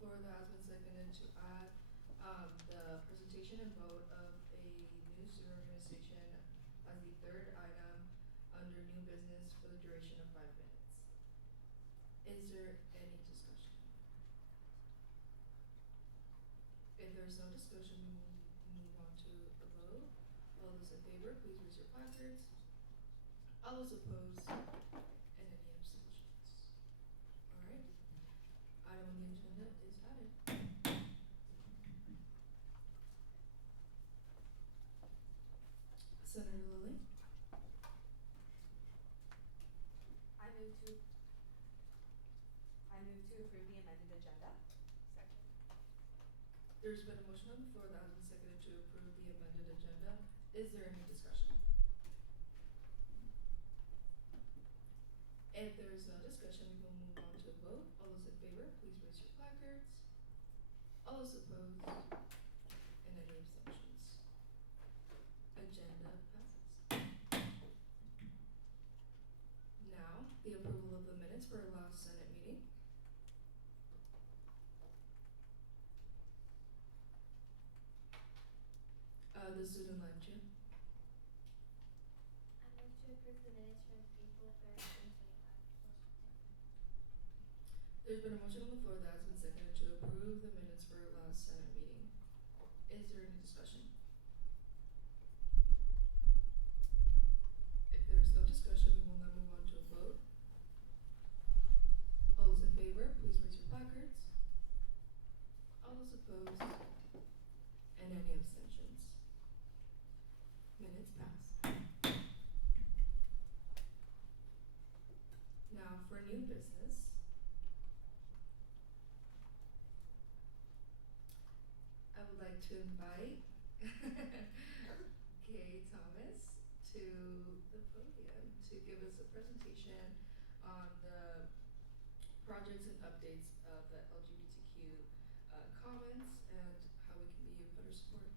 floor that has been seconded to add the presentation and vote of a new student organization as the third item under new business for the duration of 5 minutes. Is there any discussion? If there's no discussion, we will move on to a vote. All those in favor, please raise your placards. All those opposed, and any abstentions. Alright. Item on the agenda is added. Senator Lilly. I move to approve the amended agenda. Second. There's been a motion on the floor that has been seconded to approve the amended agenda. Is there any discussion? If there is no discussion, we will move on to a vote. All those in favor, please raise your placards. All those opposed, and any abstentions. Agenda passes. Now, the approval of the minutes for our last Senate meeting. The student lecture. I move to approve the minutes from April 3rd, 2025. There's been a motion on the floor that has been seconded to approve the minutes for our last Senate meeting. Is there any discussion? If there is no discussion, we will now move on to a vote. All those in favor, please raise your placards. All those opposed, and any abstentions. Minutes pass. Now for new business. I would like to invite Kay Thomas to the podium to give us a presentation on the projects and updates of the LGBTQ commons and how we can be of better support.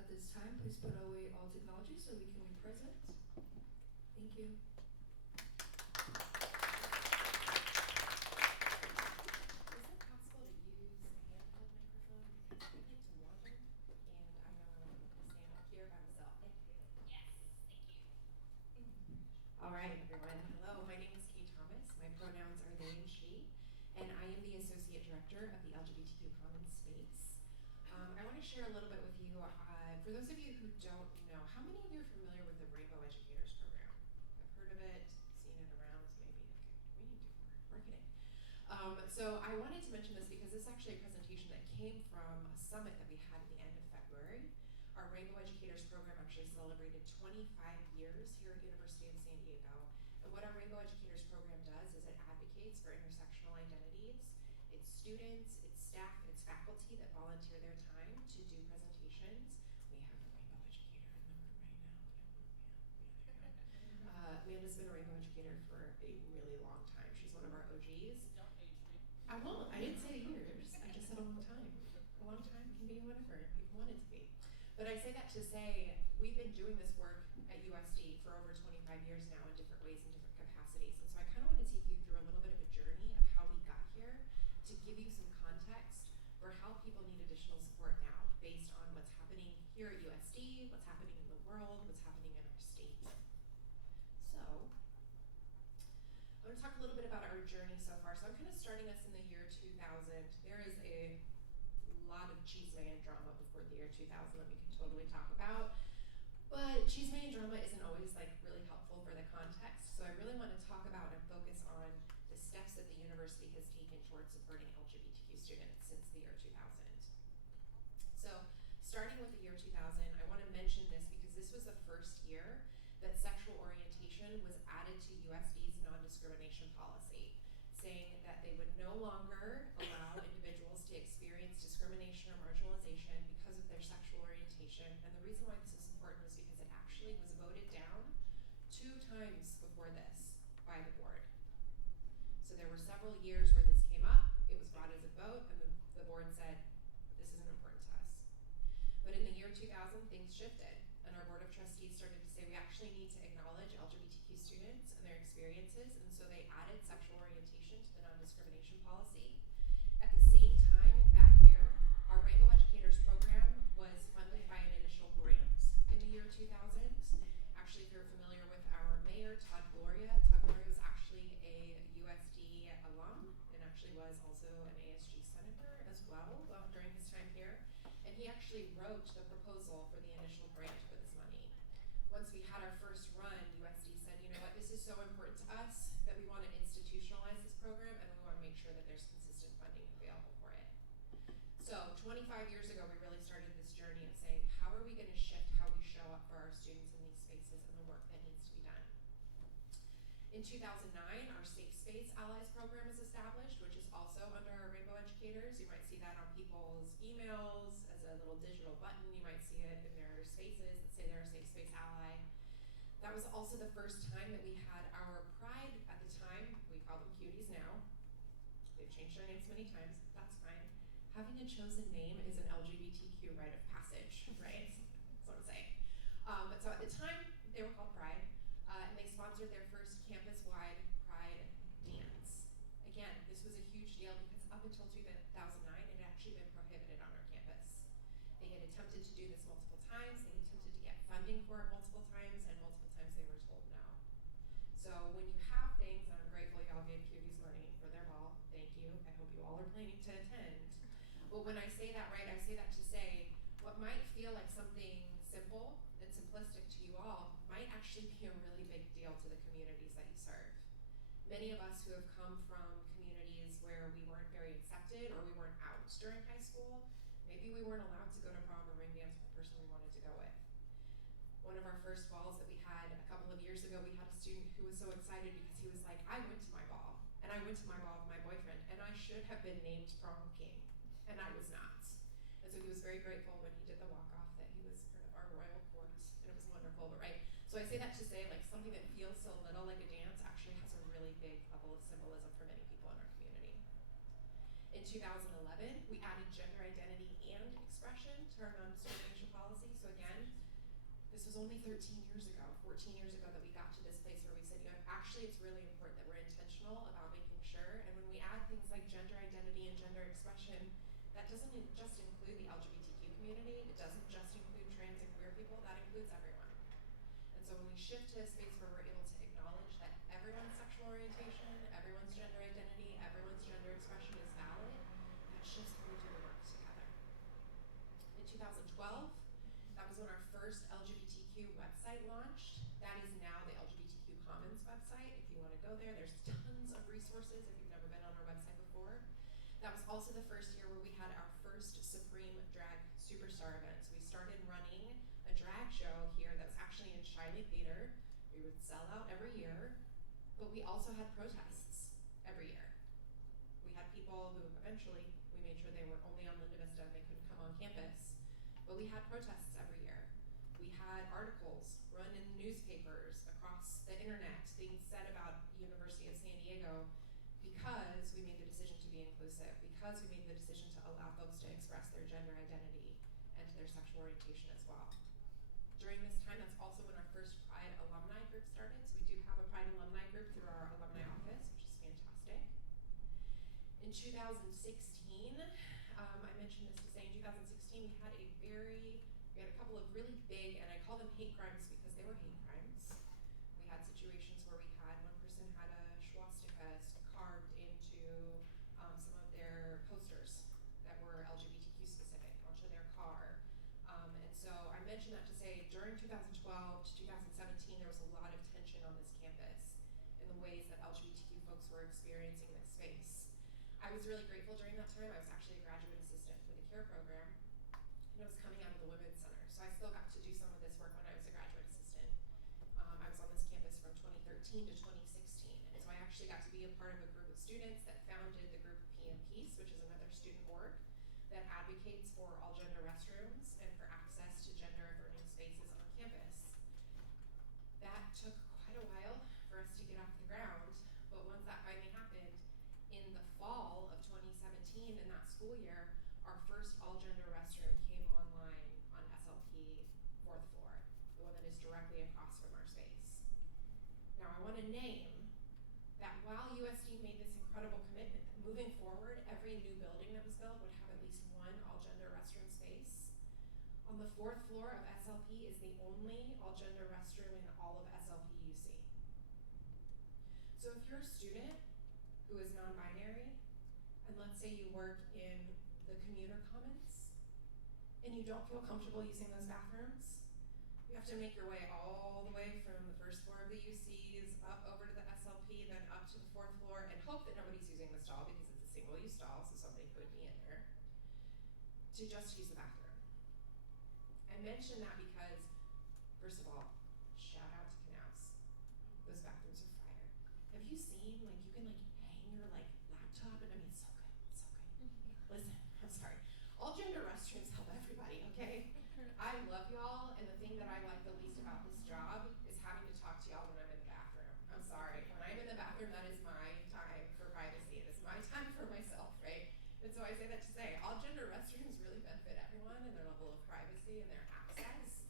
At this time, please put away all technology so we can be present. Thank you. Is it possible to use a handheld microphone? Because I'd like to wander, and I know I'm going to stand up here by myself. Thank you. Yes, thank you. All right, everyone. Hello, my name is Kay Thomas. My pronouns are they and she, and I am the Associate Director of the LGBTQ Commons Space. I want to share a little bit with you. For those of you who don't know, how many of you are familiar with the Rainbow Educators Program? I've heard of it, seen it around, maybe. Okay, we need to do more marketing. So I wanted to mention this because this is actually a presentation that came from a summit that we had at the end of February. Our Rainbow Educators Program actually celebrated 25 years here at University of San Diego. And what our Rainbow Educators Program does is it advocates for intersectional identities. It's students, it's staff, it's faculty that volunteer their time to do presentations. We have a Rainbow Educator in the room right now. Yeah, there you go. Amanda's been a Rainbow Educator for a really long time. She's one of our OGs. Don't age me. I won't. I didn't say years. I just said a long time. A long time can be whatever people want it to be. But I say that to say we've been doing this work at USD for over 25 years now in different ways and different capacities. And so I kind of want to take you through a little bit of a journey of how we got here to give you some context for how people need additional support now based on what's happening here at USD, what's happening in the world, what's happening in our state. So I'm going to talk a little bit about our journey so far. So I'm kind of starting us in the year 2000. There is a lot of chisme and drama before the year 2000 that we can totally talk about. But chisme and drama isn't always like really helpful for the context. So I really want to talk about and focus on the steps that the university has taken towards supporting LGBTQ students since the year 2000. So starting with the year 2000, I want to mention this because this was the first year that sexual orientation was added to USD's non-discrimination policy, saying that they would no longer allow individuals to experience discrimination or marginalization because of their sexual orientation. And the reason why this is important is because it actually was voted down 2 times before this by the board. So there were several years where this came up, it was brought as a vote, and the board said, this isn't important to us. But in the year 2000, things shifted, and our board of trustees started to say we actually need to acknowledge LGBTQ students and their experiences, and so they added sexual orientation to the non-discrimination policy. was funded by an initial grant in the year 2000. Actually, if you're familiar with our mayor, Todd Gloria was actually a USD alum and actually was also an ASG senator as well during his time here. And he actually wrote the proposal for the initial grant for this money. Once we had our first run, USD said, you know what, this is so important to us that we want to institutionalize this program and we want to make sure that there's consistent funding available for it. So 25 years ago, we really started this journey of saying, how are we going to shift how we show up for our students in these spaces and the work that needs to be done? In 2009, our Safe Space Allies program was established, which is also under our Rainbow Educators. You might see that on people's emails as a little digital button. You might see it in their spaces that say they're a Safe Space Ally. That was also the first time that we had our Pride at the time. We call them cuties now. They've changed their names many times, but that's fine. Having a chosen name is an LGBTQ rite of passage, right? That's what I'm saying. But so at the time, they were called Pride, and they sponsored their first campus-wide Pride dance. Again, this was a huge deal because up until 2009, it had actually been prohibited on our campus. They had attempted to do this multiple times. They attempted to get funding for it multiple times, and multiple times they were told no. So when you have things, and I'm grateful y'all gave cuties money for their ball. Thank you. I hope you all are planning to attend. But when I say that, right, I say that to say what might feel like something simple and simplistic to you all might actually be a really big deal to the communities that you serve. Many of us who have come from communities where we weren't very accepted or we weren't out during high school, maybe we weren't allowed to go to prom or ring dance with the person we wanted to go with. One of our first balls that we had a couple of years ago, we had a student who was so excited because he was like, I went to my ball, and I went to my ball with my boyfriend, and I should have been named prom king, and I was not. And so he was very grateful when he did the walk-off that he was part of our royal court, and it was wonderful, but right? So I say that to say, like, something that feels so little like a dance actually has a really big level of symbolism for many people in our community. In 2011, we added gender identity and expression to our non-discrimination policy. So again, this was only 13 years ago, 14 years ago that we got to this place where we said, you know, actually it's really important that we're intentional about making sure, and when we add things like gender identity and gender expression, that doesn't just include the LGBTQ community, it doesn't just include trans and queer people, that includes everyone. And so when we shift to a space where we're able to acknowledge that everyone's sexual orientation, everyone's gender identity, everyone's gender expression is valid, that shifts how we do the work together. In 2012, that was when our first LGBTQ website launched. That is now the LGBTQ Commons website. If you want to go there, there's tons of resources if you've never been on our website before. That was also the first year where we had our first Supreme Drag Superstar event. So we started running a drag show here that was actually in Shiley Theater. We would sell out every year, but we also had protests every year. We had people who eventually, we made sure they were only on Linda Vista and they couldn't come on campus, but we had protests every year. We had articles run in newspapers across the internet being said about University of San Diego because we made the decision to be inclusive, because we made the decision to allow folks to express their gender identity and their sexual orientation as well. During this time, that's also when our first Pride alumni group started. So we do have a Pride alumni group through our alumni office, which is fantastic. In 2016, I mentioned this to say, in 2016 we had a couple of really big, and I call them hate crimes because they were hate crimes. We had situations where we had one person had a swastika carved into some of their posters that were LGBTQ specific onto their car. And so I mention that to say during 2012 to 2017 there was a lot of tension on this campus in the ways that LGBTQ folks were experiencing this space. I was really grateful during that time. I was actually a graduate assistant for the CARE program, and it was coming out of the Women's Center. So I still got to do some of this work when I was a graduate assistant. I was on this campus from 2013 to 2016, and so I actually got to be a part of a group of students that founded the group PM Peace, which is another student org that advocates for all gender restrooms and for access to gender affirming spaces on campus. That took quite a while for us to get off the ground, but once that finally happened, in the fall of 2017, in that school year, our first all-gender restroom came online on SLP 4th floor, the one that is directly across from our space. Now I want to name that while USD made this incredible commitment that moving forward, every new building that was built would have at least one all-gender restroom space, On the 4th floor of SLP is the only all-gender restroom in all of SLPUC. So if you're a student who is non-binary, and let's say you work in the commuter commons, and you don't feel comfortable using those bathrooms, you have to make your way all the way from the 1st floor of the UCs up over to the SLP, then up to the 4th floor, and hope that nobody's using the stall because it's a single-use stall, so somebody could be in there, to just use the bathroom. I mention that because, first of all, shout out to Canals. Those bathrooms are fire. Have you seen, like, you can, like, hang your, like, laptop, and I mean, it's so good, it's so good. Listen, I'm sorry. All gender restrooms help everybody, okay? I love y'all, and the thing that I like the least about this job is having to talk to y'all when I'm in the bathroom. I'm sorry. When I'm in the bathroom, that is my time for privacy. It is my time for myself, right? And so I say that to say, all gender restrooms really benefit everyone and their level of privacy and their access.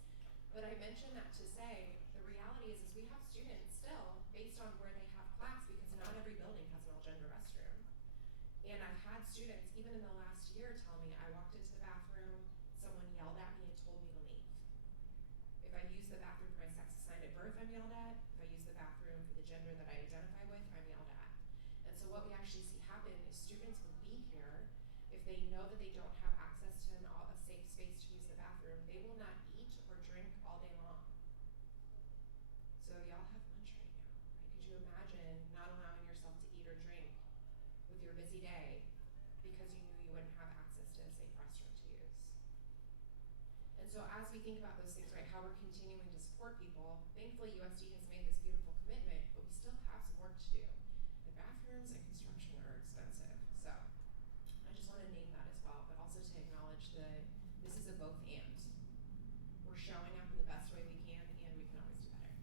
But I mention that to say, the reality is we have students still, based on where they have class, because not every building has an all gender restroom. And I've had students, even in the last year, tell me, I walked into the bathroom, someone yelled at me and told me to leave. If I use the bathroom for my sex assigned at birth, I'm yelled at. If I use the bathroom for the gender that I identify with, I'm yelled at. And so what we actually see happen is students will be here. If they know that they don't have access to a safe space to use the bathroom, they will not eat or drink all day long. So y'all have lunch right now, right? Could you imagine not allowing yourself to eat or drink with your busy day because you knew you wouldn't have access to a safe restroom to use? And so as we think about those things, right, how we're continuing to support people, thankfully USD has made this beautiful commitment, but we still have some work to do. And bathrooms and construction are expensive. So I just want to name that as well, but also to acknowledge that this is a both and. We're showing up in the best way we can, and we can always do better.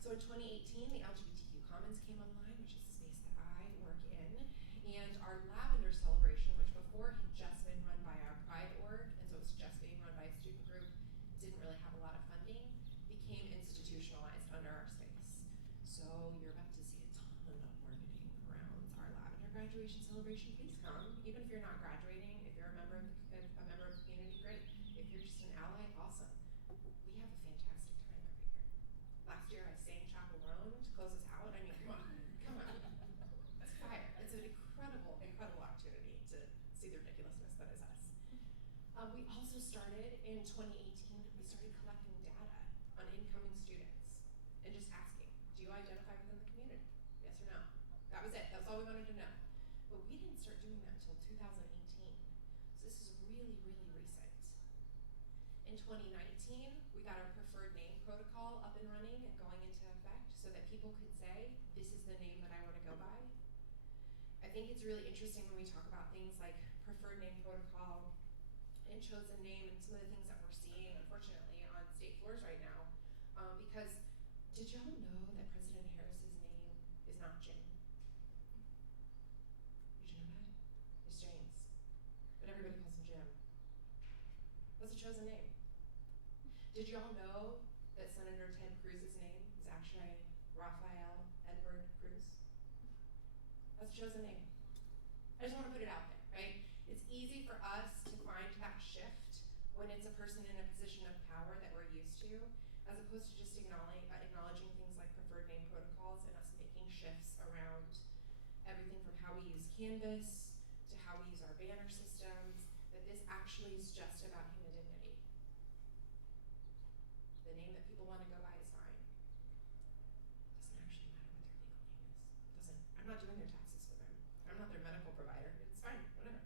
So in 2018, the LGBTQ Commons came online, which is the space that I work in, and our Lavender celebration, which before had just been run by our Pride org, and so it's just being run by a student group, didn't really have a lot of funding, became institutionalized under our space. So you're about to see a ton of marketing around our Lavender graduation celebration. Please come, even if you're not graduating. If you're a member of the community, great. If you're just an ally, awesome. We have a fantastic time every year. Last year I sang Chapel Roan to close us out. I mean, come on. That's fire. It's an incredible, incredible opportunity to see the ridiculousness that is us. We also started in 2018, we started collecting data on incoming students and just asking, do you identify within the community? Yes or no? That was it. That's all we wanted to know. But we didn't start doing that until 2018. So this is really, really recent. In 2019, we got our preferred name protocol up and running and going into effect so that people could say, this is the name that I want to go by. I think it's really interesting when we talk about things like preferred name protocol and chosen name and some of the things that we're seeing, unfortunately, on state floors right now. Because did y'all know that President Harris's name is not Jim? Did you know that? It's James. But everybody calls him Jim. That's a chosen name. Did y'all know that Senator Ted Cruz's name is actually Raphael Edward Cruz? That's a chosen name. I just want to put it out there, right? It's easy for us to find that shift when it's a person in a position of power that we're used to, as opposed to just acknowledging things like preferred name protocols and us making shifts around everything from how we use Canvas to how we use our banner systems, that this actually is just about human dignity. The name that people want to go by is fine. Doesn't actually matter what their legal name is. Doesn't. I'm not doing their taxes for them. I'm not their medical provider. It's fine, whatever.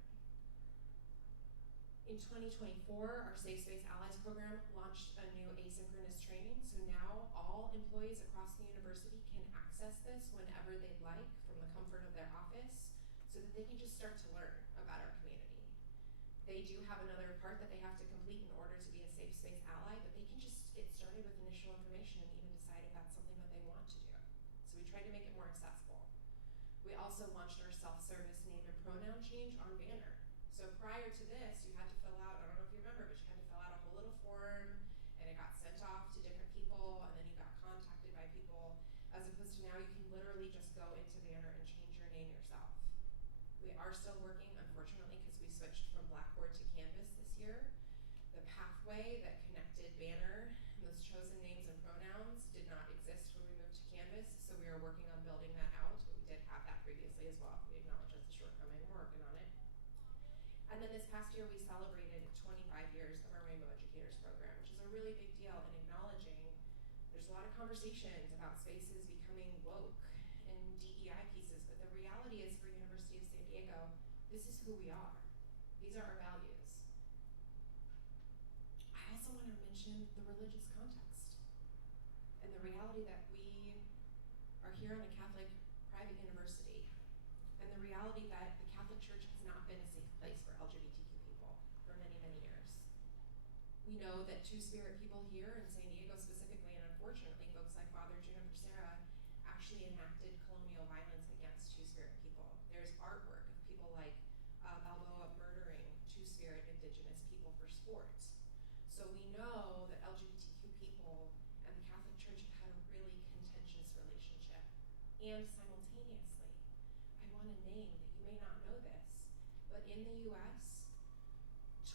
In 2024, our Safe Space Allies program launched a new asynchronous training. So now all employees across the university can access this whenever they'd like from the comfort of their office so that they can just start to learn about our community. They do have another part that they have to complete in order to be a Safe Space Ally, but they can just get started with initial information and even decide if that's something that they want to do. So we tried to make it more accessible. We also launched our self-service name and pronoun change on banner. So prior to this, you had to fill out, I don't know if you remember, but you had to fill out a whole little form, and it got sent off to different people, and then you got contacted by people, as opposed to now you can literally just go into Banner and change your name yourself. We are still working, unfortunately, because we switched from Blackboard to Canvas this year, The pathway that connected banner, those chosen names and pronouns, did not exist when we moved to Canvas, so we are working on building that out, but we did have that previously as well. We acknowledge that's a shortcoming, we're working on it. And then this past year we celebrated 25 years of our Rainbow Educators program, which is a really big deal in acknowledging there's a lot of conversations about spaces becoming woke and DEI pieces, but the reality is for University of San Diego, this is who we are. These are our values. I also want to mention the religious context and the reality that we are here in a Catholic private university, and the reality that the Catholic Church has not been a safe place for LGBTQ people for many, many years. We know that Two-Spirit people here in San Diego specifically, and unfortunately folks like Father Juniper Serra, actually enacted colonial violence against Two-Spirit people. There's artwork of people like Balboa murdering Two-Spirit indigenous people for sport. So we know that LGBTQ people and the Catholic Church have had a really contentious relationship. And simultaneously, I want to name that you may not know this, but in the US,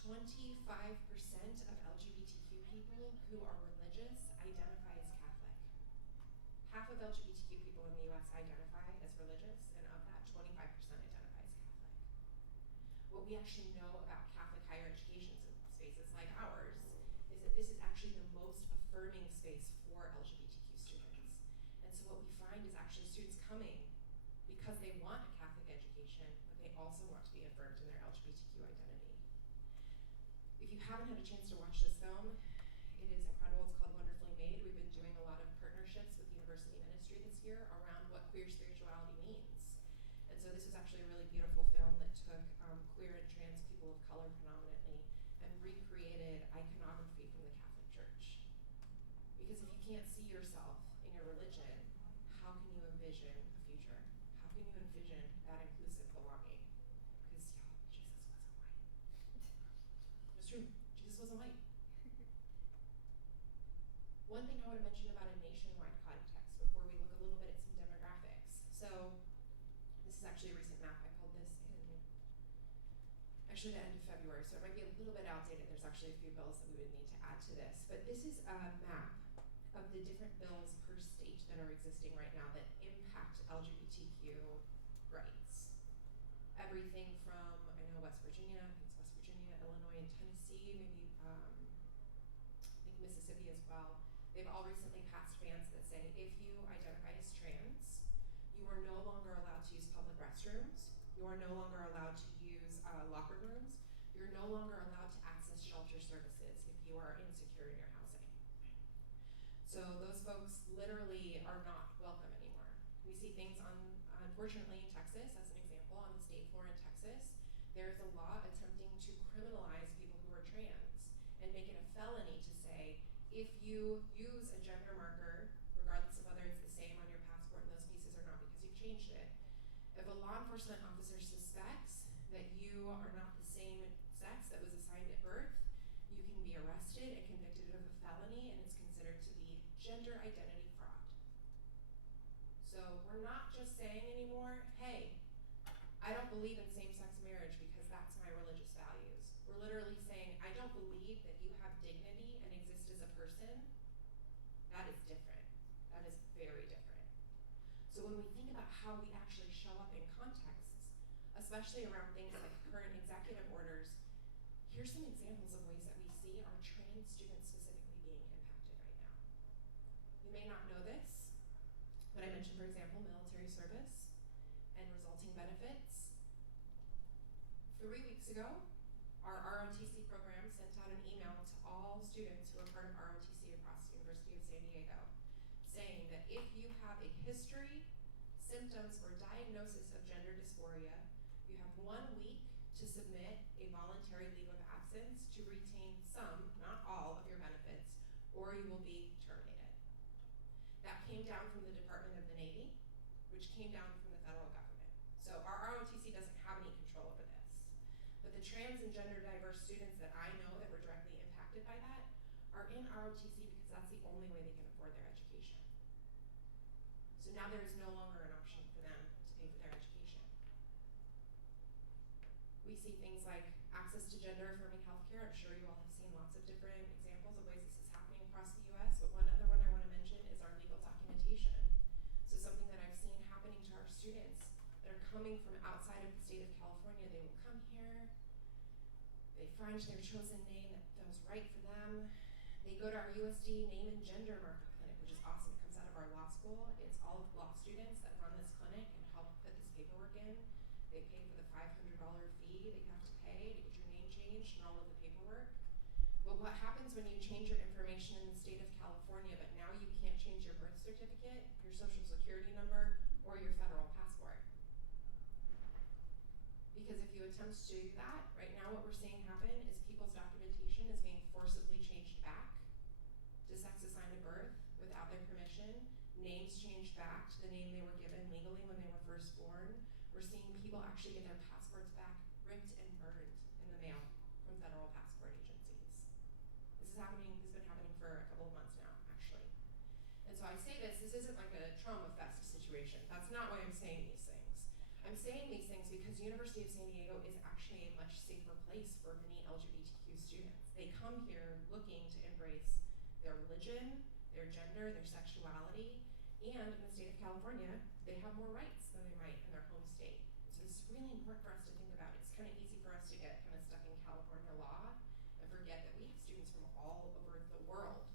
25% of LGBTQ people who are religious identify as Catholic. Half of LGBTQ people in the US identify as religious, and of that, 25% identify as Catholic. What we actually know about Catholic higher education spaces like ours is that this is actually the most affirming space for LGBTQ students. And so what we find is actually students coming because they want a Catholic education, but they also want to be affirmed in their LGBTQ identity. If you haven't had a chance to watch this film, it is incredible. It's called Wonderfully Made. We've been doing a lot of partnerships with university ministry this year around what queer spirituality means. And so this was actually a really beautiful film that took queer and trans people of color predominantly and recreated iconography from the Catholic Church. Because if you can't see yourself in your religion, how can you envision a future? How can you envision that inclusive belonging? Because y'all, Jesus wasn't white. It's true, Jesus wasn't white. One thing I want to mention about a nationwide context before we look a little bit at some demographics. So this is actually a recent map. I pulled this in actually the end of February, so it might be a little bit outdated. There's actually a few bills that we would need to add to this. But this is a map of the different bills per state that are existing right now that impact LGBTQ rights. Everything from, I know West Virginia, I think it's West Virginia, Illinois, and Tennessee, maybe I think Mississippi as well. They've all recently passed bans that say if you identify as trans, you are no longer allowed to use public restrooms, you are no longer allowed to use locker rooms, you're no longer allowed to access shelter services if you are insecure in your housing. So those folks literally are not welcome anymore. We see things unfortunately in Texas, as an example, on the state floor in Texas, there's a law attempting to criminalize people who are trans and make it a felony to say, if you use a gender marker, regardless of whether it's the same on your passport and those pieces or not because you've changed it, if a law enforcement officer suspects that you are not the same sex that was assigned at birth, you can be arrested and convicted of a felony, and it's considered to be gender identity fraud. So we're not just saying anymore, hey, I don't believe in same-sex marriage because that's my religious values. We're literally saying, I don't believe that you have dignity and exist as a person. That is different. That is very different. So when we think about how we actually show up in contexts, especially around things like current executive orders, here's some examples of ways that we see our trans students specifically being impacted right now. You may not know this, but I mentioned, for example, military service and resulting benefits. 3 weeks ago, our ROTC program sent out an email to all students who are part of ROTC across the University of San Diego saying that if you have a history, symptoms, or diagnosis of gender dysphoria, you have 1 week to submit a voluntary leave of absence to retain some, not all, of your benefits, or you will be terminated. That came down from the Department of the Navy, which came down from the federal government. So our ROTC doesn't have any control over this. But the trans and gender diverse students that I know that were directly impacted by that are in ROTC because that's the only way they can afford their education. So now there is no longer an option for them to pay for their education. We see things like access to to gender affirming healthcare, I'm sure you all have seen lots of different examples of ways this is happening across the US, but one other one I want to mention is our legal documentation. So something that I've seen happening to our students that are coming from outside of the state of California, they will come here, they find their chosen name that feels right for them, they go to our USD name and gender marker clinic, which is awesome. It comes out of our law school. It's all of the law students that run this clinic and help put this paperwork in. They pay for the $500 fee that you have to pay to get your name changed and all of the paperwork. But what happens when you change your information in the state of California, but now you can't change your birth certificate, your social security number, or your federal passport? Because if you attempt to do that, right now what we're seeing happen is people's documentation is being forcibly changed back to sex assigned at birth without their permission. Names changed back to the name they were given legally when they were first born. We're seeing people actually get their passports back ripped and burned in the mail from federal passport agencies. This has been happening for a couple of months now, actually. And so I say this isn't like a trauma fest situation. That's not why I'm saying these things. I'm saying these things because University of San Diego is actually a much safer place for many LGBTQ students. They come here looking to embrace their religion, their gender, their sexuality, and in the state of California, they have more rights than they might in their home state. So this is really important for us to think about. It's kind of easy for us to get kind of stuck in California law and forget that we have students from all over the world,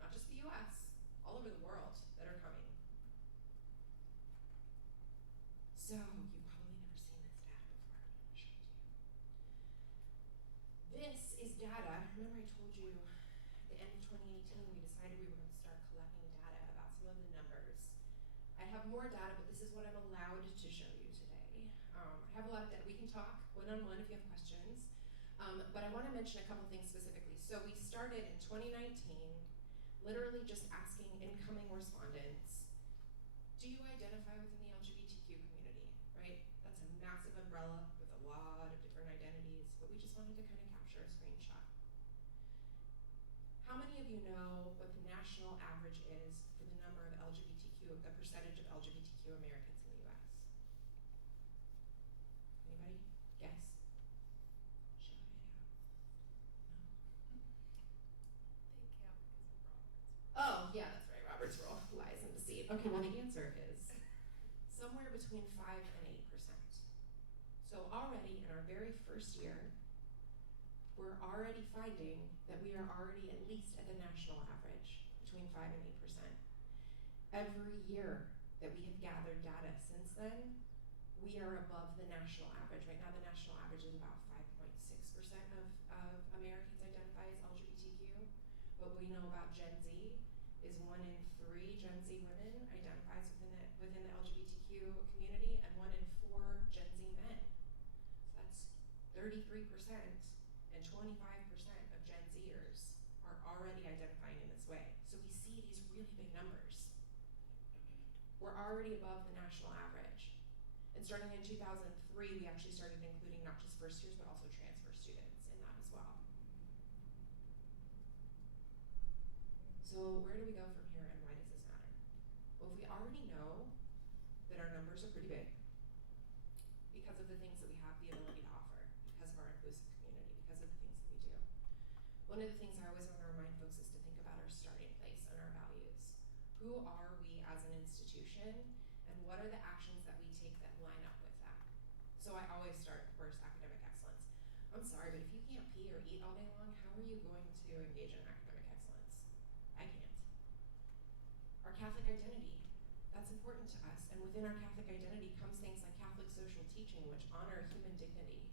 not just the US, all over the world that are coming. So you've probably never seen this data before. I'm going to show it to you. This is data. Remember I told you at the end of 2018 we decided we were going to start collecting data about some of the numbers. I have more data, but this is what I'm allowed to show you today. I have a lot of data. We can talk one-on-one if you have questions. But I want to mention a couple things specifically. So we started in 2019, literally just asking incoming respondents, do you identify within the LGBTQ community, right? That's a massive umbrella with a lot of different identities, but we just wanted to kind of capture a screenshot. How many of you know what the national average is for the number of LGBTQ, the percentage of LGBTQ Americans in the US? Anybody? Guess? Shout it out. No? They count because of Robert's. Oh, yeah, that's right. Robert's rule, lies and deceit. Okay, well the answer is somewhere between 5 and 8%. So already in our very first year, we're already finding that we are already at least at the national average, between 5 and 8%. Every year that we have gathered data since then, we are above the national average. Right now the national average is about 5.6% of Americans identify as LGBTQ. What we know about Gen Z is 1 in 3 Gen Z women identifies within the LGBTQ community, and 1 in 4 Gen Z men. So that's 33%, and 25% of Gen Zers are already identifying in this way. So we see these really big numbers. We're already above the national average. And starting in 2003, we actually started including not just first years, but also transfer students in that as well. So where do we go from here, and why does this matter? Well, if we already know that our numbers are pretty big because of the things that we have the ability to offer, because of our inclusive community, because of the things that we do. One of the things I always want to remind folks is to think about our starting place and our values. Who are we as an institution, and what are the actions that we take that line up with that? So I always start, of course, academic excellence. I'm sorry, but if you can't pee or eat all day long, how are you going to engage in academic excellence? I can't. Our Catholic identity, that's important to us. And within our Catholic identity comes things like Catholic social teaching, which honor human dignity,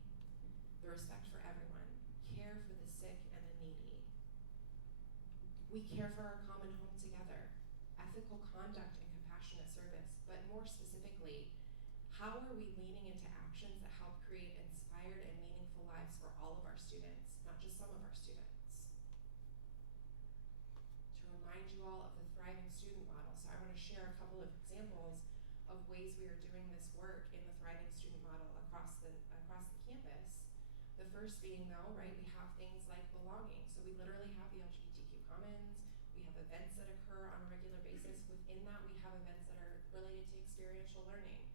the respect for everyone, care for the sick and the needy. We care for our common home together, ethical conduct and compassionate service, but more specifically, how are we leaning into actions that help create inspired and meaningful lives for all of our students, not just some of our students? To remind you all of the thriving student model, so I want to share a couple of examples of ways we are doing this work in the thriving student model across the campus. The first being though, right, we have things like belonging. So we literally have the LGBTQ commons, we have events that occur on a regular basis. Within that we have events that are related to experiential learning.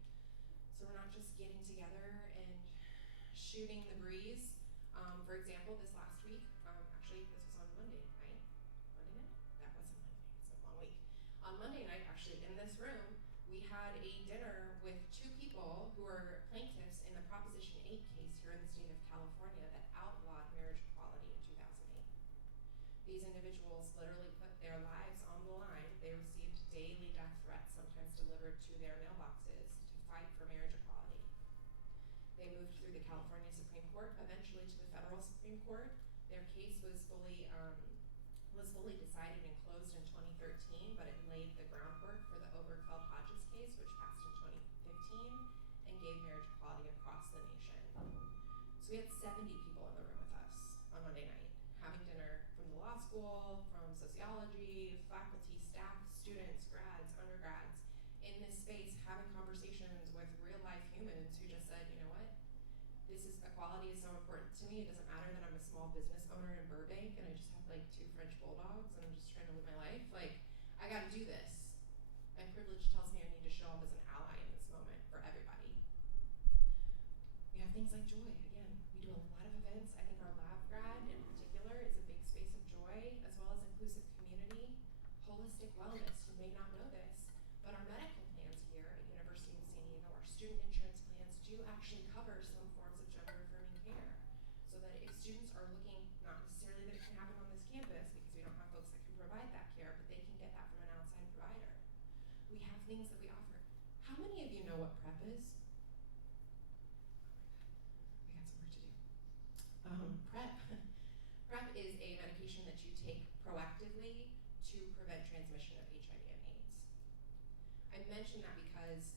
So we're not just getting together and shooting the breeze. For example, this last week, actually this was on Monday night. Monday night? That wasn't Monday night, it's been a long week. On Monday night, actually, in this room, we had a dinner with two people who were plaintiffs in the Proposition 8 case here in the state of California that outlawed marriage equality in 2008. These individuals literally put their lives on the line. They received daily death threats, sometimes delivered to their mailboxes, to fight for marriage equality. They moved through the California Supreme Court, eventually to the federal Supreme Court. Their case was fully decided and closed in 2013, but it laid the groundwork for the Obergefell-Hodges case, which passed in 2015 and gave marriage equality across the nation. So we had 70 people in the room with us on Monday night, having dinner from the law school, from sociology, faculty, staff, students, grads, undergrads, in this space, having conversations with real life humans who just said, you know what, equality is so important to me. It doesn't matter that I'm a small business owner in Burbank and I just have like 2 French bulldogs and I'm just trying to live my life. Like, I gotta do this. My privilege tells me I need to show up as an ally in this moment for everybody. We have things like joy. Again, we do a lot of events. I think our lab grad in particular is a big space of joy, as well as inclusive community, holistic wellness. You may not know this, but our medical plans here at University of San Diego, our student insurance plans do actually cover some forms of gender affirming care. So that if students are looking, not necessarily that it can happen on this campus because we don't have folks that can provide that care, but they can get that from an outside provider. We have things that we offer. How many of you know what PrEP is? Oh my God, we got some work to do. PrEP is a medication that you take proactively to prevent transmission of HIV and AIDS. I mention that because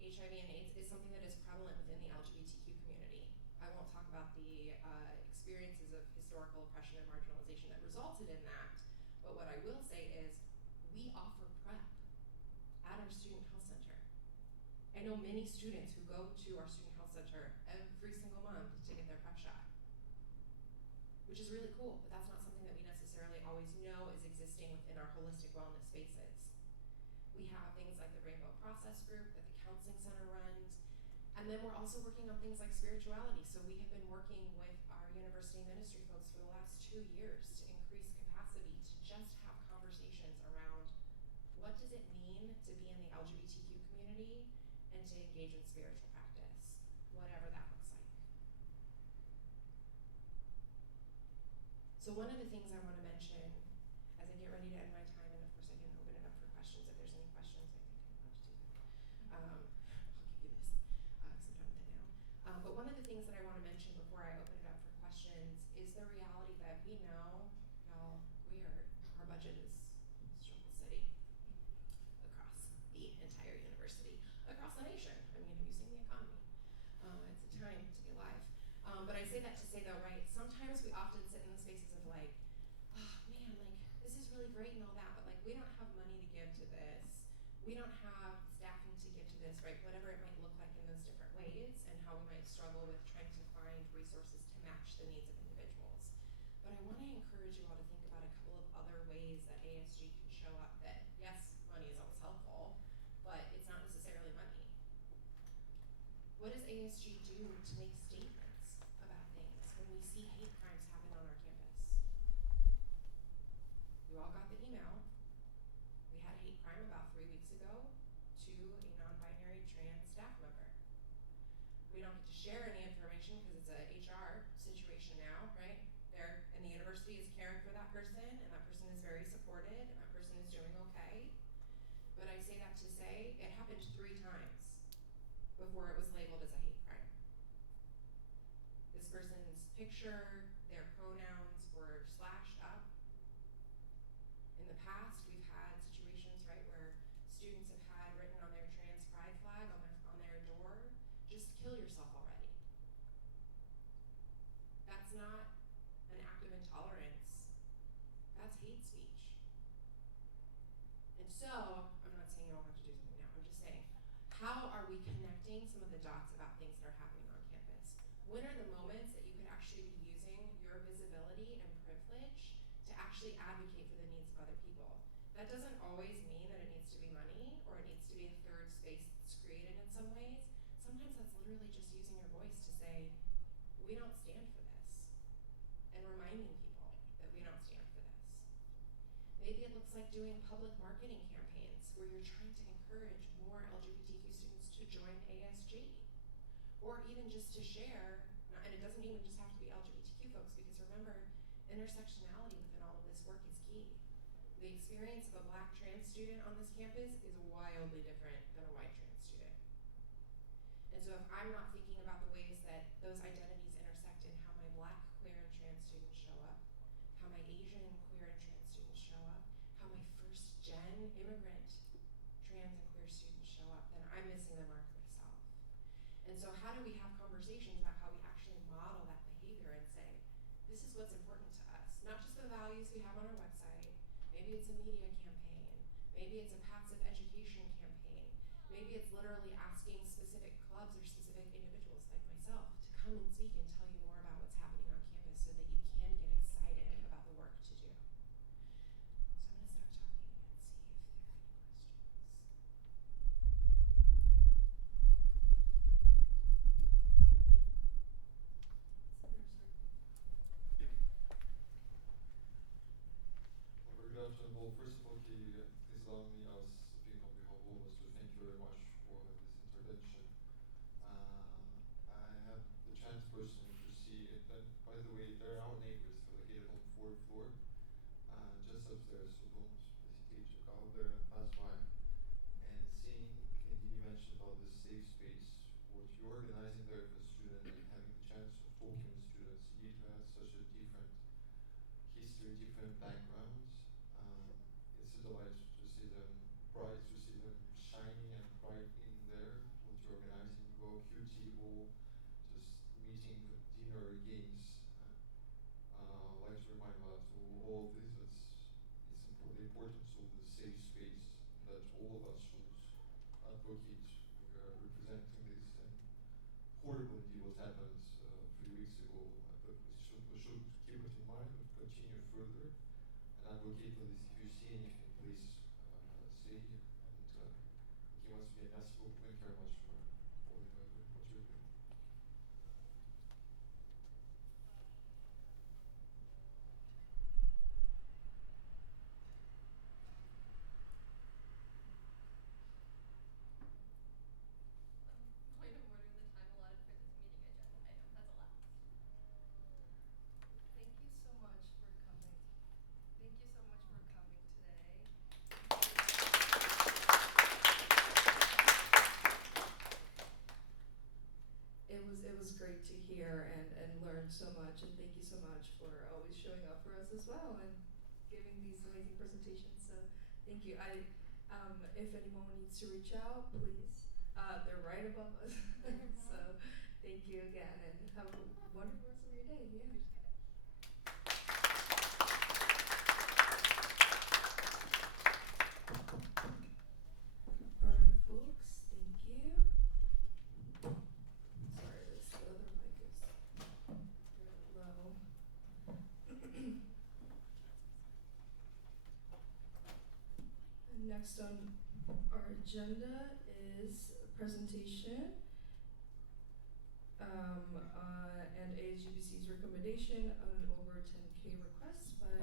HIV and AIDS is something that is prevalent within the LGBTQ community. I won't talk about the experiences of historical oppression and marginalization that resulted in that, but what I will say is we offer PrEP at our student health center. I know many students who go to our student health center every single month to get their PrEP shot, which is really cool, but that's not something that we necessarily always know is existing within our holistic wellness spaces. We have things like the Rainbow Process Group that the Counseling Center runs, and then we're also working on things like spirituality. So we have been working with our university ministry folks for the last 2 years to increase capacity to just have conversations around what does it mean to be in the LGBTQ community and to engage in spiritual practice, whatever that looks like. So one of the things I want to mention as I get ready to end my time, and of course I can open it up for questions if there's any questions, I think I'm about to do that. I'll give you this, because I'm done with it now. But one of the things that I want to mention before I open it up for questions is the reality that we know, y'all, our budget is struggle city across the entire university, across the nation. I mean, have you seen the economy? It's a time to be alive. But I say that to say though, right, sometimes we often sit in the spaces of like, oh man, like this is really great and all that, but like we don't have money to give to this. We don't have staffing to give to this, right? Whatever it might look like in those different ways and how we might struggle with trying to find resources to match the needs of individuals. But I want to encourage you all to think about a couple of other ways that ASG can show up that, yes, money is always helpful, but it's not necessarily money. What does ASG do to make statements about things when we see hate crimes happen on our campus? You all got the email. We had a hate crime about 3 weeks ago to a non-binary trans staff member. We don't get to share any information because it's a HR situation now, right? And the university is caring for that person, and that person is very supported, and that person is doing okay. But I say that to say it happened 3 times before it was labeled as a hate crime. This person's picture, their pronouns were slashed up. In the past, we've had situations, right, where students have had written on their trans pride flag on their door, just kill yourself already. That's not an act of intolerance. That's hate speech. And so, I'm not saying you all have to do something now, I'm just saying, how are we connecting some of the dots about things that are happening on campus? When are the moments that you could actually be using your visibility and privilege to actually advocate for the needs of other people? That doesn't always mean that it needs to be money or it needs to be a third space that's created in some ways. Sometimes that's literally just using your voice to say, we don't stand for this. reminding people that we don't stand for this. Maybe it looks like doing public marketing campaigns where you're trying to encourage more LGBTQ students to join ASG. Or even just to share, and it doesn't even just have to be LGBTQ folks, because remember, intersectionality within all of this work is key. The experience of a Black trans student on this campus is wildly different than a white trans student. And so if I'm not thinking about the ways that those identities intersect in how my Black, queer, and trans students show up, how my Asian, queer, and trans students show up, how my first-gen immigrant trans and queer students show up, then I'm missing the mark myself. And so how do we have conversations about how we actually model that behavior and say, this is what's important to us, not just the values we have on our website. Maybe it's a media campaign, maybe it's a passive education campaign, maybe it's literally asking specific clubs or specific individuals like myself to come and speak and tell you more about what's happening on campus so that you can get excited about the work to do. So I'm gonna stop talking and see if there are any questions. Good afternoon. Well, first of all, please allow me, as speaking on behalf of all of us, to thank you very much for this intervention. I had the chance personally to see it, and by the way, they're our neighbors, so located on the fourth floor, just upstairs, so don't hesitate to go out there and pass by. And seeing Candy mention about this safe space, what you're organizing there for students and having the chance of talking with students, indeed who have such a different history, different backgrounds. It's a delight to see them bright, to see them shining and bright in there, what you're organizing, go QT ball, just meeting, dinner, games. Like to remind us of all of this, it's the importance of the safe space that all of us should advocate. We are representing this, and horrible indeed what happened a few weeks ago, but we should keep it in mind and continue further and advocate for this. If you see anything, please say, and give us a message. Thank you very much for all what you're doing. Point of order, the time allotted for this meeting agenda item has elapsed. Thank you so much for coming. Thank you so much for coming today. It was great to hear and learn so much, and thank you so much for always showing up for us as well and giving these amazing presentations. So thank you. If anyone needs to reach out, please. They're right above us. So thank you again, and have a wonderful rest of your day. Yeah. Alright, folks, thank you. Sorry, this other mic is really low. And next on our agenda is a presentation and ASGBC's recommendation on over 10K requests by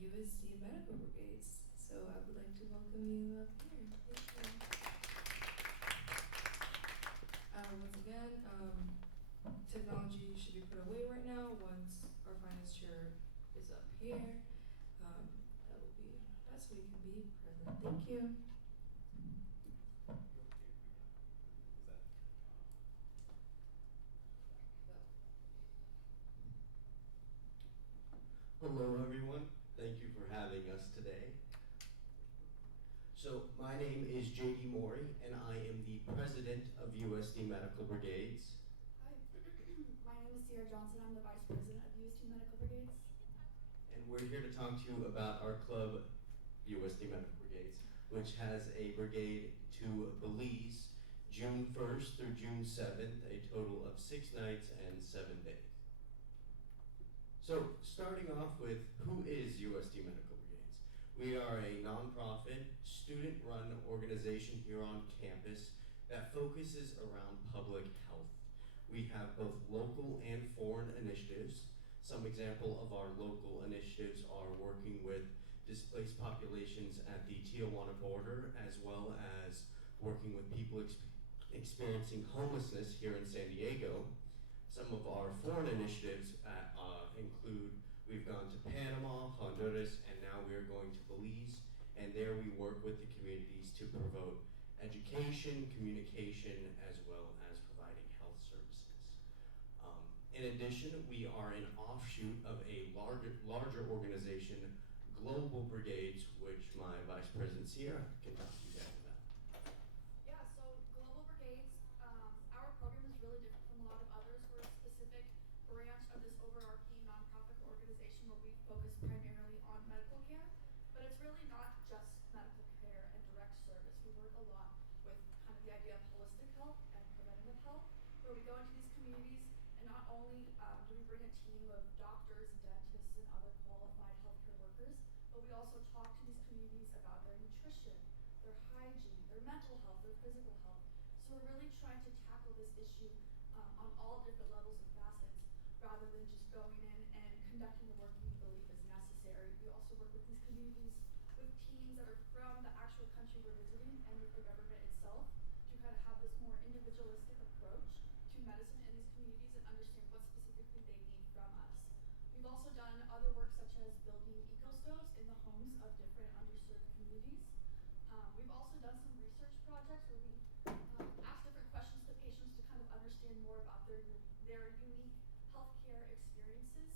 USD Medical Brigades. So I would like to welcome you up here. Thank you. Once again, technology should be put away right now once our finance chair is up here. That will be the best way you can be present. Thank you. Hello everyone, thank you for having us today. So my name is JD Mori and I am the president of USD Medical Brigades. Hi, my name is Sierra Johnson. I'm the vice president of USD Medical Brigades. And we're here to talk to you about our club, USD Medical Brigades, which has a brigade to Belize, June 1st through June 7th, a total of 6 nights and 7 days. So, starting off with, who is USD Medical Brigades? We are a nonprofit, student-run organization here on campus that focuses around public health. We have both local and foreign initiatives, Some example of our local initiatives are working with displaced populations at the Tijuana border, as well as working with people experiencing homelessness here in San Diego. Some of our foreign initiatives include, we've gone to Panama, Honduras, and now we're going to Belize, and there we work with the communities to promote education, communication, as well as providing health services. In addition, we are an offshoot of a larger organization, Global Brigades, which my Vice President Sierra can talk to you guys about. Yeah, so Global Brigades, our program is really different from a lot of others. We're a specific branch of this overarching nonprofit organization where we focus primarily on medical care, but it's really not just medical care and direct service. We work a lot with kind of the idea of holistic health and preventative health, where we go into these communities and not only do we bring a team of doctors, dentists, and other qualified healthcare workers, but we also talk to these communities about their nutrition, their hygiene, their mental health, their physical health. So we're really trying to tackle this issue on all different levels and facets, rather than just going in and conducting the work we believe is necessary. We also work with these communities with teams that are from the actual country we're visiting and with the government itself to kind of have this more individualistic approach to medicine in these communities and understand what specifically they need from us. We've also done other work such as building eco-stoves in the homes of different underserved communities. We've also done some research projects where we ask different questions to patients to kind of understand more about their unique healthcare experiences.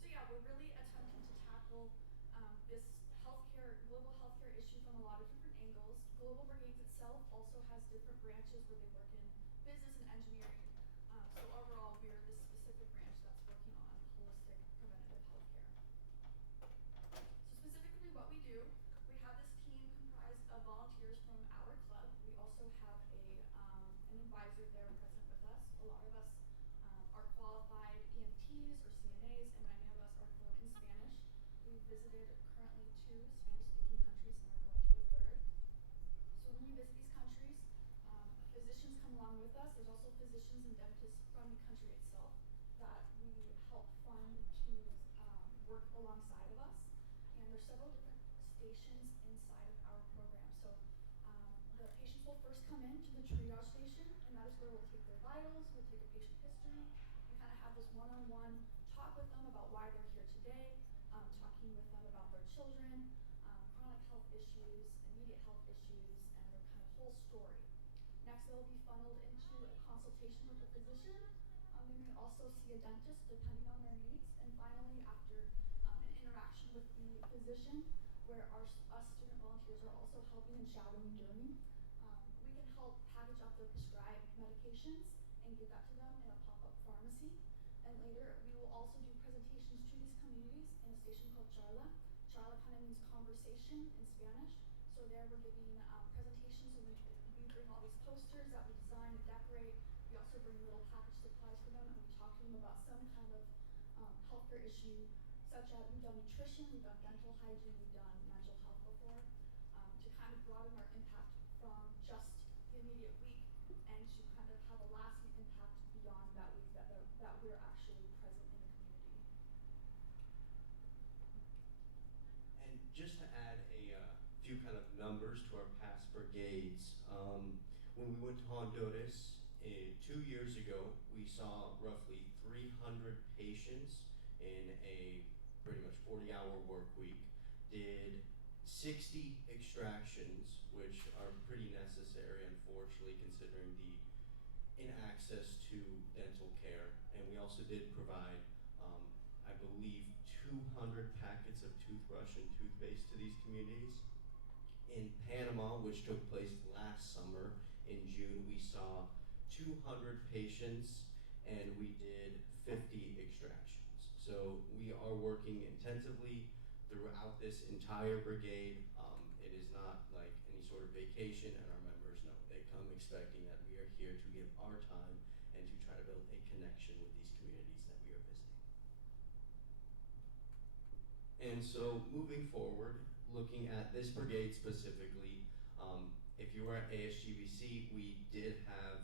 So yeah, we're really attempting to tackle this global healthcare issue from a lot of different angles. Global Brigades itself also has different branches where they work in business and engineering. So overall, we're this specific branch that's working on holistic preventative healthcare. So specifically what we do, we have this team comprised of volunteers from our club. We also have an advisor there present with us. A lot of us are qualified EMTs or CNAs, and many of us are fluent in Spanish. We've visited currently 2 Spanish-speaking countries and are going to a third. So when we visit these countries, physicians come along with us. There's also physicians and dentists from the country itself that we help fund to work alongside of us. And there's several different stations inside of our program. So the patients will first come in to the triage station, and that is where we'll take their vitals, we'll take a patient history, and kind of have this one-on-one talk with them about why they're here today, talking with them about their children, chronic health issues, immediate health issues, and their kind of whole story. Next, they'll be funneled into a consultation with a physician. They may also see a dentist depending on their needs. And finally, after an interaction with the physician, where us student volunteers are also helping and shadowing during, we can help package up their prescribed medications and give that to them in a pop-up pharmacy. And later, we will also do presentations to these communities in a station called Charla. Charla kind of means conversation in Spanish. So there we're giving presentations, and we bring all these posters that we design and decorate. We also bring little package supplies for them, and we talk to them about some kind of healthcare issue, such as we've done nutrition, we've done dental hygiene, we've done mental health before, to kind of broaden our impact from just the immediate week and to kind of have a lasting impact beyond that week that we're actually present in the community. And just to add a few kind of numbers to our past brigades, when we went to Honduras 2 years ago, we saw roughly 300 patients in a pretty much 40-hour work week, did 60 extractions, which are pretty necessary, unfortunately, considering the inaccess to dental care. And we also did provide, I believe, 200 packets of toothbrush and toothpaste to these communities. In Panama, which took place last summer in June, we saw 200 patients and we did 50 extractions. So we are working intensively throughout this entire brigade. It is not like any sort of vacation, and our members know. They come expecting that we are here to give our time and to try to build a connection with these communities that we are visiting. And so moving forward, looking at this brigade specifically, if you were at ASGBC, we did have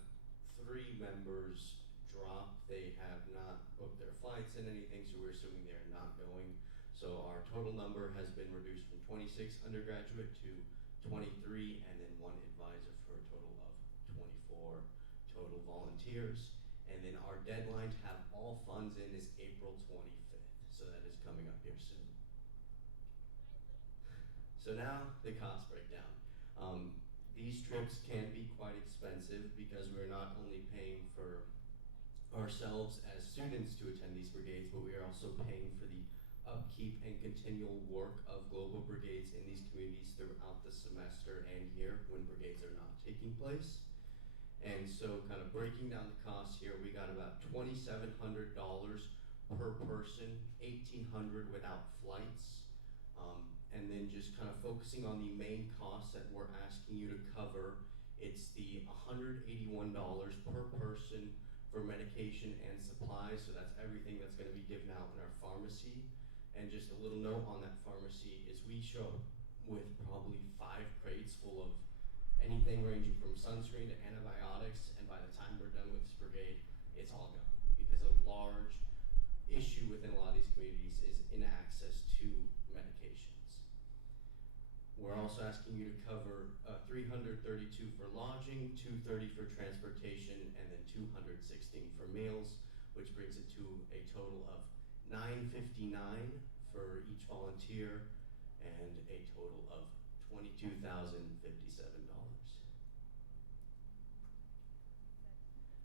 3 members drop. They have not booked their flight. flights and anything, so we're assuming they're not going. So our total number has been reduced from 26 undergraduate to 23, and then 1 advisor for a total of 24 total volunteers. And then our deadline to have all funds in is April 25th, so that is coming up here soon. So now the cost breakdown. These trips can be quite expensive because we're not only paying for ourselves as students to attend these brigades, but we are also paying for the upkeep and continual work of global brigades in these communities throughout the semester and year when brigades are not taking place. And so kind of breaking down the costs here, we got about $2,700 per person, $1,800 without flights. And then just kind of focusing on the main costs that we're asking you to cover, it's the $181 per person for medication and supplies, so that's everything that's gonna be given out in our pharmacy. And just a little note on that pharmacy is we show up with probably 5 crates full of anything ranging from sunscreen to antibiotics, and by the time we're done with this brigade, it's all gone. Because a large issue within a lot of these communities is inaccess to medications. We're also asking you to cover $332 for lodging, $230 for transportation, and then $216 for meals, which brings it to a total of $959 for each volunteer, and a total of $22,057.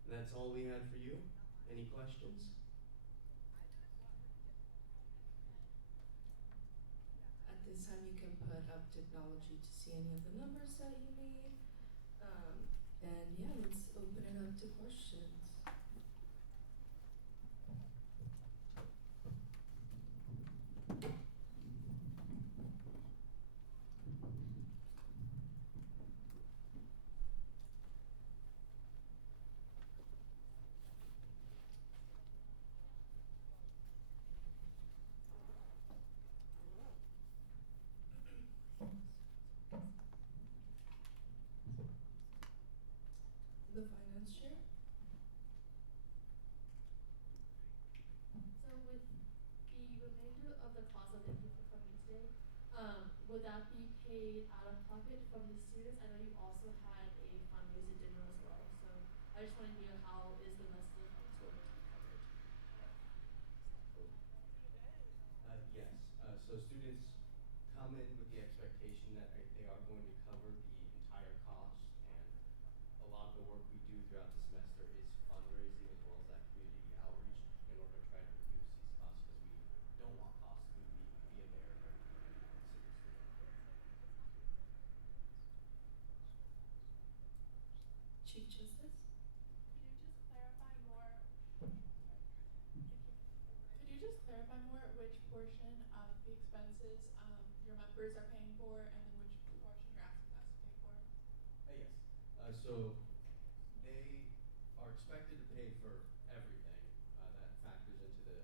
That's all we had for you. Any questions? At this time, you can put up technology to see any of the numbers that you need. And yeah, let's open it up to questions. The finance chair? So with the remainder of the cost of thank you for coming today, would that be paid out of pocket from the students? I know you also had a fundraiser dinner as well, so I just wanna hear how is the rest of the funds going to be covered? Yes, so students come in with the expectation that they are going to cover the entire cost, and a lot of the work we do throughout the semester is fundraising as well as that community outreach in order to try to reduce these costs, because we don't want costs to be a barrier for anyone sitting student. Chief Justice? Could you just clarify more? Thank you. Could you just clarify more which portion of the expenses your members are paying for, and then which portion you're asking us to pay for? Yes. So they are expected to pay for everything. That factors into the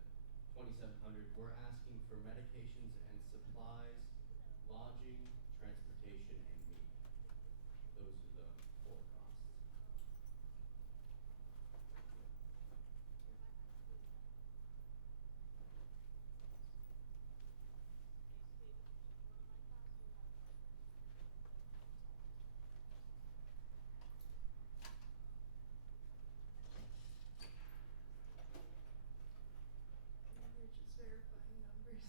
$2,700. We're asking for medications and supplies, lodging, transportation, and meal. Those are the 4 costs. We're just verifying numbers.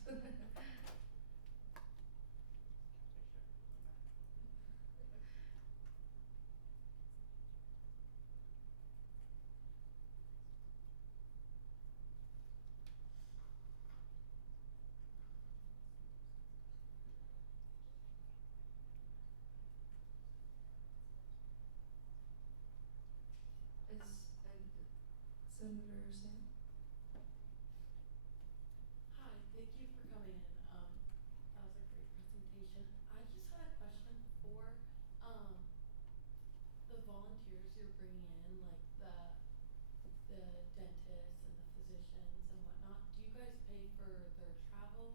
Senator Sam? Hi, thank you for coming in. That was a great presentation. I just had a question for the volunteers you're bringing in, like the dentists and the physicians and whatnot. Do you guys pay for their travel?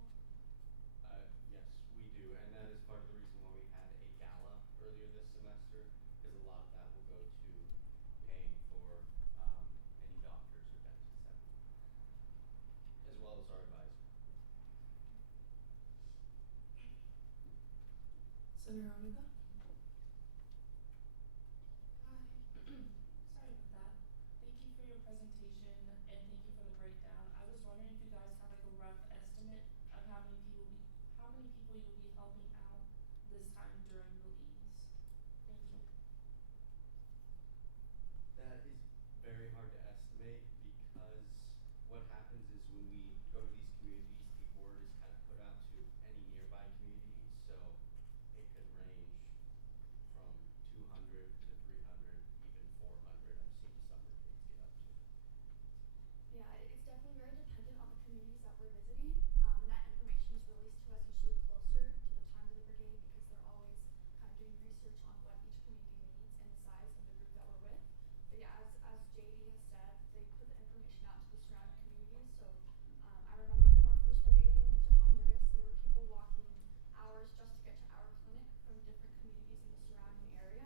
Yes, we do, and that is part of the reason why we had a gala earlier this semester, because a lot of that will go to paying for any doctors or dentists that we need. Senator Onaga? Hi. Sorry about that. Thank you for your presentation and thank you for the breakdown. I was wondering if you guys have like a rough estimate of how many people you'll be helping out this time during Belize. Thank you. That is very hard to estimate because what happens is when we go to these communities, the word is kind of put out to any nearby communities, so it could range from 200 to 300, even 400. I've seen some brigades get up to. Yeah, it's definitely very dependent on the communities that we're visiting, and that information is released to us usually closer to the time of the brigade because they're always kind of doing research on what each community needs and the size of the group that we're with. But yeah, as JD has said, they put the information out to the surrounding communities. So I remember from our first brigade when we went to Honduras, there were people walking hours just to get to our clinic from different communities in the surrounding area.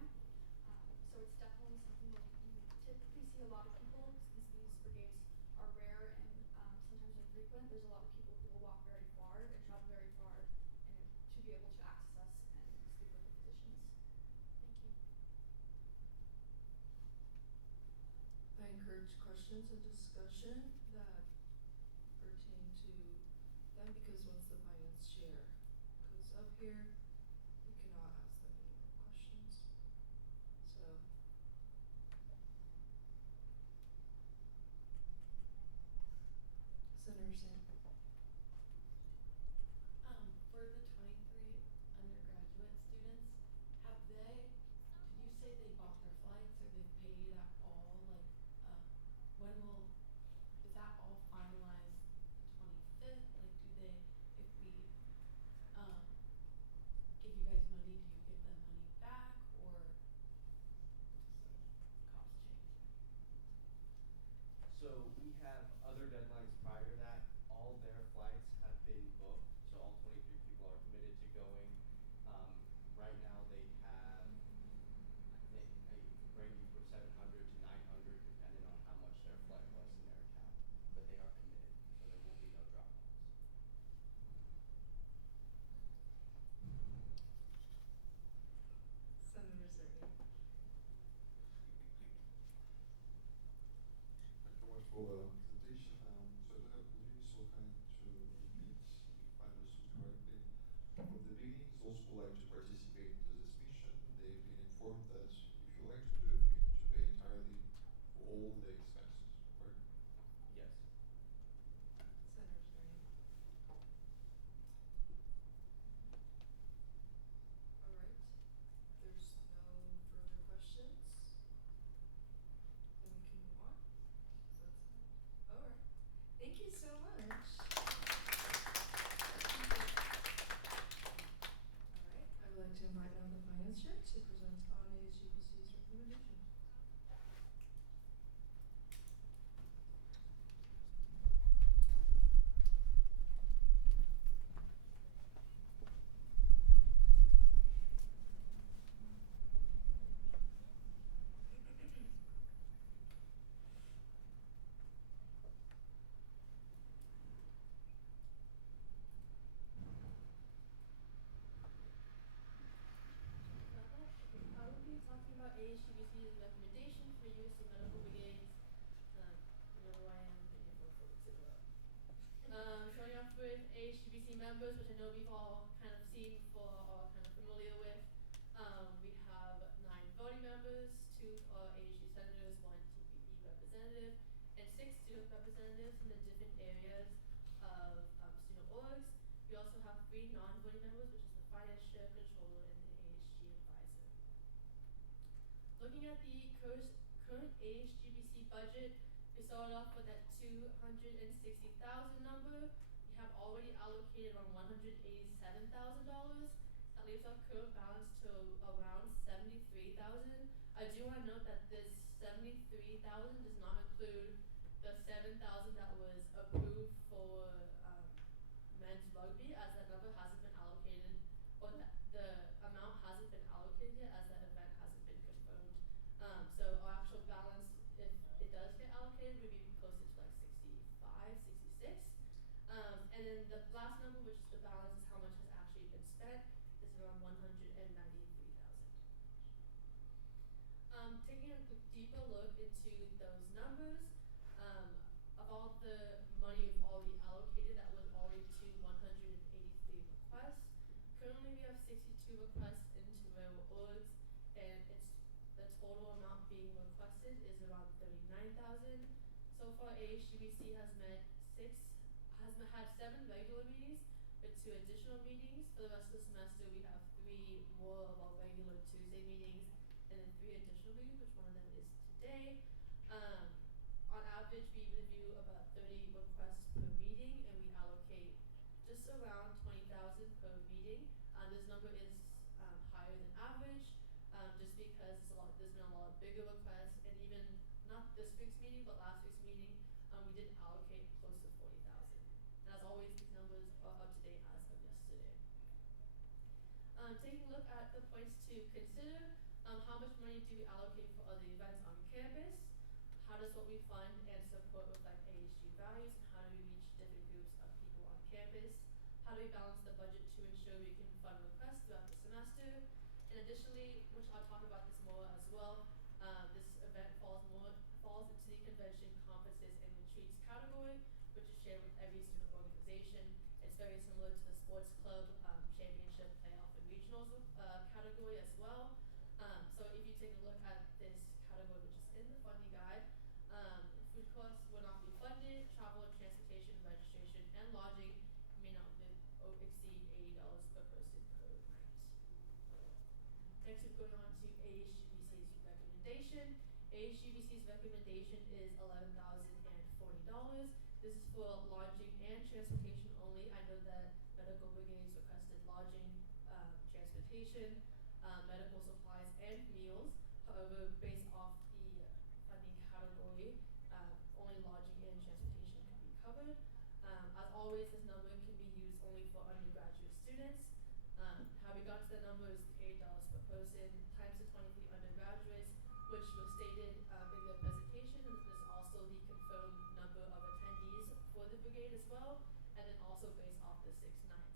So it's definitely something that you typically see a lot of people since these brigades are rare and sometimes infrequent. There's a lot of people who will walk very far and travel very far to be able to access us and speak with the physicians. Thank you. I encourage questions and discussion that pertain to them because once the finance chair goes up here, we cannot ask them any more questions. So Senator Sam. For the 23 undergraduate students, have they, did you say they bought their flights or they've paid at all? Like, when will, is that all finalized the 25th? Like, do they, if we, give you guys money, do you give them money back or does the cost change? So we have other deadlines prior to that. All their flights have been booked, so all 23 people are committed to going. Right now they have, I think, ranging from 700 to 900, depending on how much their flight was in their account. But they are committed, so there will be no drop-offs. Senator Zerbe. Thank you much for the presentation. So I believe it's so kind to repeat, if I understood correctly. From the beginning, those who like to participate into this mission, they've been informed that if you like to do it, you need to pay entirely for all the expenses, correct? Yes. Senator Zerbe. All right. If there's no further questions, then we can move on. So that's all right. Thank you so much. All right. I would like to invite now the finance chair to present on ASGPC's recommendation. I will be talking about ASGBC's recommendation for USC medical brigades. You know who I am, been here for 4 weeks in a row. Starting off with ASGBC members, which I know we've all kind of seen before or kind of familiar with. We have 9 voting members, 2 are ASG senators, 1 TPP representative, and 6 student representatives from the different areas of student orgs. We also have 3 non-voting members, which is the finance chair, controller, and the ASG advisor. Looking at the current ASGBC budget, we started off with that $260,000 number. We have already allocated around $187,000. That leaves our current balance to around $73,000. I do want to note that this $73,000 does not include the $7,000 that was approved for men's rugby, as that number hasn't been allocated, or the amount hasn't been allocated yet, as that event hasn't been confirmed. So our actual balance, if it does get allocated, would be closer to like 65, 66. And then the last number, which is the balance, is how much has actually been spent. This is around 193,000. Taking a deeper look into those numbers, of all the money we've already allocated, that was already to 183 requests. Currently, we have 62 requests into our orgs, and the total amount being requested is around 39,000. So far, AHGBC had 7 regular meetings with 2 additional meetings. For the rest of the semester, we have 3 more of our regular Tuesday meetings and then 3 additional meetings, which one of them is today. On average, we review about 30 requests per meeting, and we allocate just around 20,000 per meeting. This number is higher than average, just because there's been a lot of bigger requests, and even not this week's meeting, but last week's meeting, we did allocate close to 40,000. And as always, these numbers are up to date as of yesterday. Taking a look at the points to consider, how much money do we allocate for other events on campus? How does what we fund and support reflect AHG values, and how do we reach different groups of people on campus? How do we balance the budget to ensure we can fund requests throughout the semester? And additionally, which I'll talk about this more as well, this event falls into the convention, conferences, and retreats category, which is shared with every student organization. It's very similar to the sports club, championship, playoff, and regionals category as well. So if you take a look at this category, which is in the funding guide, food costs will not be funded. Travel, transportation, registration, and lodging may not exceed $80 per person per night. Next, we're going on to AHGBC's recommendation. AHGBC's recommendation is $11,040. This is for lodging and transportation only. I know that medical brigades requested lodging, transportation, medical supplies, and meals. However, based off the funding category, only lodging and transportation can be covered. As always, this number can be used only for undergraduate students. How we got to the number is $8 per person times the 23 undergraduates, which was stated in the presentation, and this is also the confirmed number of attendees for the brigade as well, and then also based off the 6 nights.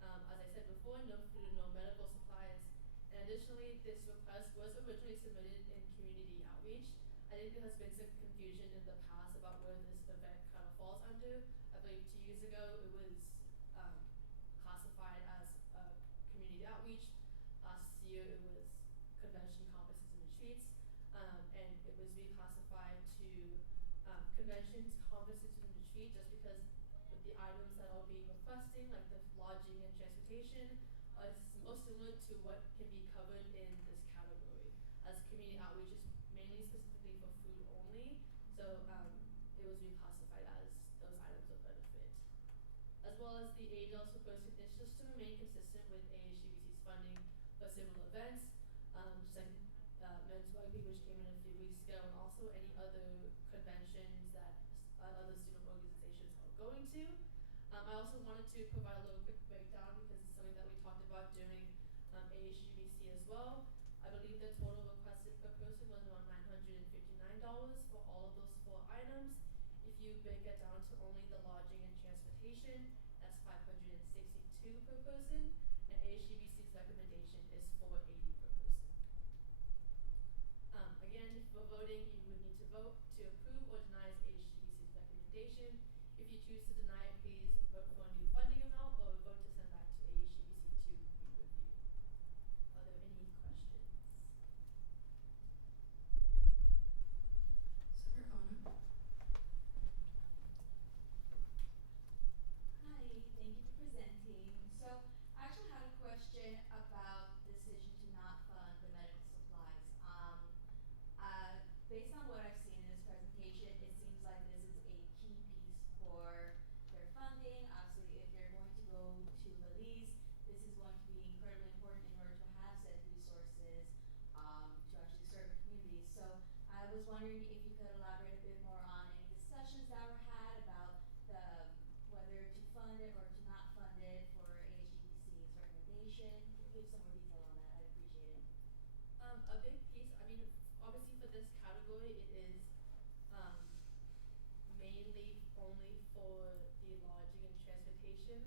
As I said before, no food and no medical supplies. And additionally, this request was originally submitted in community outreach. I think there has been some confusion in the past about where this event kind of falls under. I believe 2 years ago it was classified as community outreach. Last year it was convention, conferences, and retreats. And it was reclassified to conventions, conferences, and retreat, just because with the items that I'll be requesting, like the lodging and transportation, is most similar to what can be covered in this category, as community outreach is mainly specifically for food only. So it was reclassified as those items of benefit. As well as the $8 per person is just to remain consistent with AHGBC's funding for similar events, just like men's rugby, which came in a few weeks ago, and also any other conventions that other student organizations are going to. I also wanted to provide a little quick breakdown because it's something that we talked about during AHGBC as well. I believe the total requested per person was around $959 for all of those 4 items. If you break it down to only the lodging and transportation, that's $562 per person, and AHGBC's recommendation is $480 per person. Again, for voting, you would need to vote to approve or deny AHGBC's recommendation. If you choose to deny it, please vote for a new funding amount or vote to send back to AHGBC to be reviewed. Are there any questions? Senator Ono? Hi, thank you for presenting. So I actually had a question about the decision to not fund the medical supplies. Based on what I've seen in this presentation, it seems like this is a key piece for their funding. Obviously, if they're going to go to release, this is going to be incredibly important in order to have said resources to actually serve the community. So I was wondering if you could elaborate a bit more on any discussions that were had about whether to fund it or to not fund it for AHGBC's recommendation. Give some more detail on that. I'd appreciate it. A big piece, I mean, obviously for this category, it is mainly only for the lodging and transportation,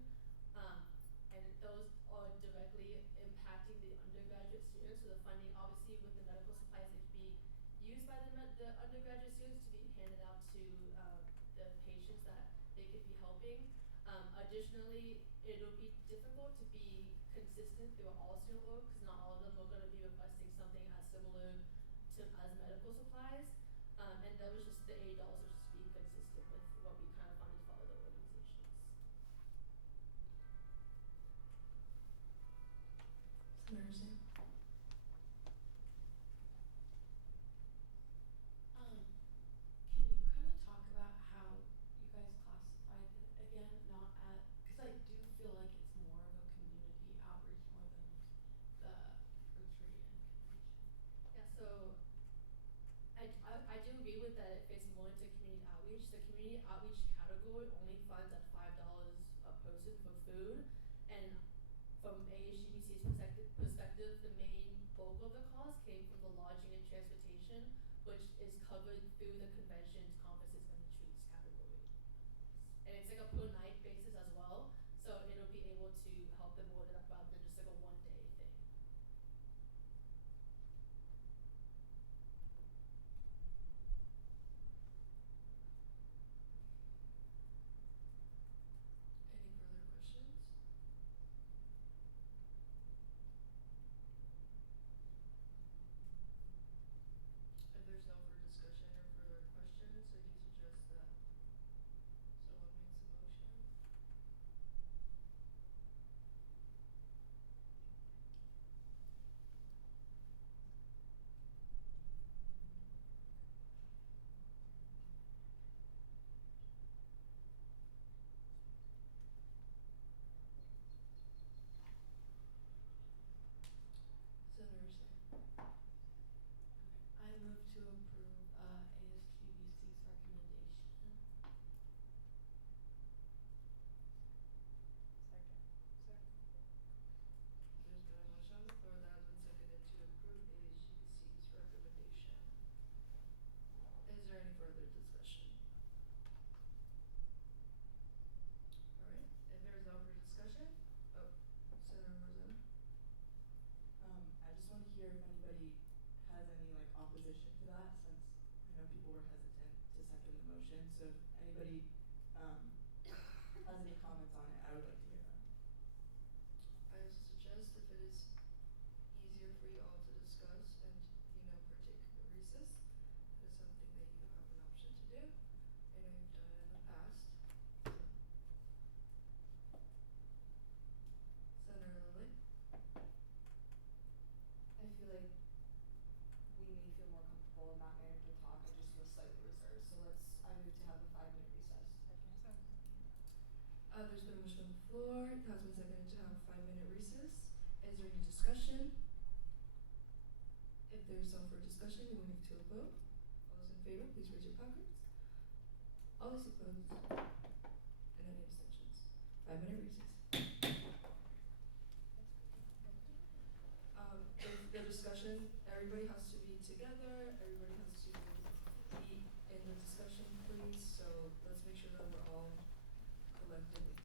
and those are directly impacting the undergraduate students. So the funding, obviously, with the medical supplies, they could be used by the undergraduate students to be handed out to the patients that they could be helping. Additionally, it'll be difficult to be consistent through all student loan because not all of them are going to be requesting something as similar to as medical supplies. And that was just the $80 was just being consistent with what we kind of funded for other organizations. Senator Sam? Can you kind of talk about how you guys classified it again, not at, because I do feel like it's more of a community outreach more than the retreat and convention. Yeah, so I do agree with that it fits more into community outreach. The community outreach category only funds at $5 a person for food, and from ASGBC's perspective, the main bulk of the cost came from the lodging and transportation, which is covered through the conventions, conferences, and retreats category. And it's like a per night basis as well, so it'll be able to help them more than rather than just like a 1 day thing. Any further questions? If there's no further discussion or further questions, I do suggest that someone makes a motion. Senator Sam? I move to approve ASGBC's recommendation. There's been a motion on the floor that has been seconded to approve ASGBC's recommendation. Is there any further discussion? Alright, if there is no further discussion, oh, Senator Marzano? I just wanna hear if anybody has any like opposition to that, since I know people were hesitant to second the motion, so if anybody has any comments on it, I would like to hear them. I suggest if it is easier for you all to discuss and, partake the recess, that is something that you have an option to do. I know you've done it in the past. Senator Lilly? I feel like we may feel more comfortable in that manner to talk. I just feel slightly reserved. So I move to have a 5-minute recess. There's been a motion on the floor, it has been seconded to have a 5-minute recess. Is there any discussion? If there's no further discussion, we will move to a vote. All those in favor, please raise your placards. All those opposed? And any abstentions? 5-minute recess. The discussion, everybody has to be together, everybody has to be in the discussion, please, so let's make sure that we're all collectively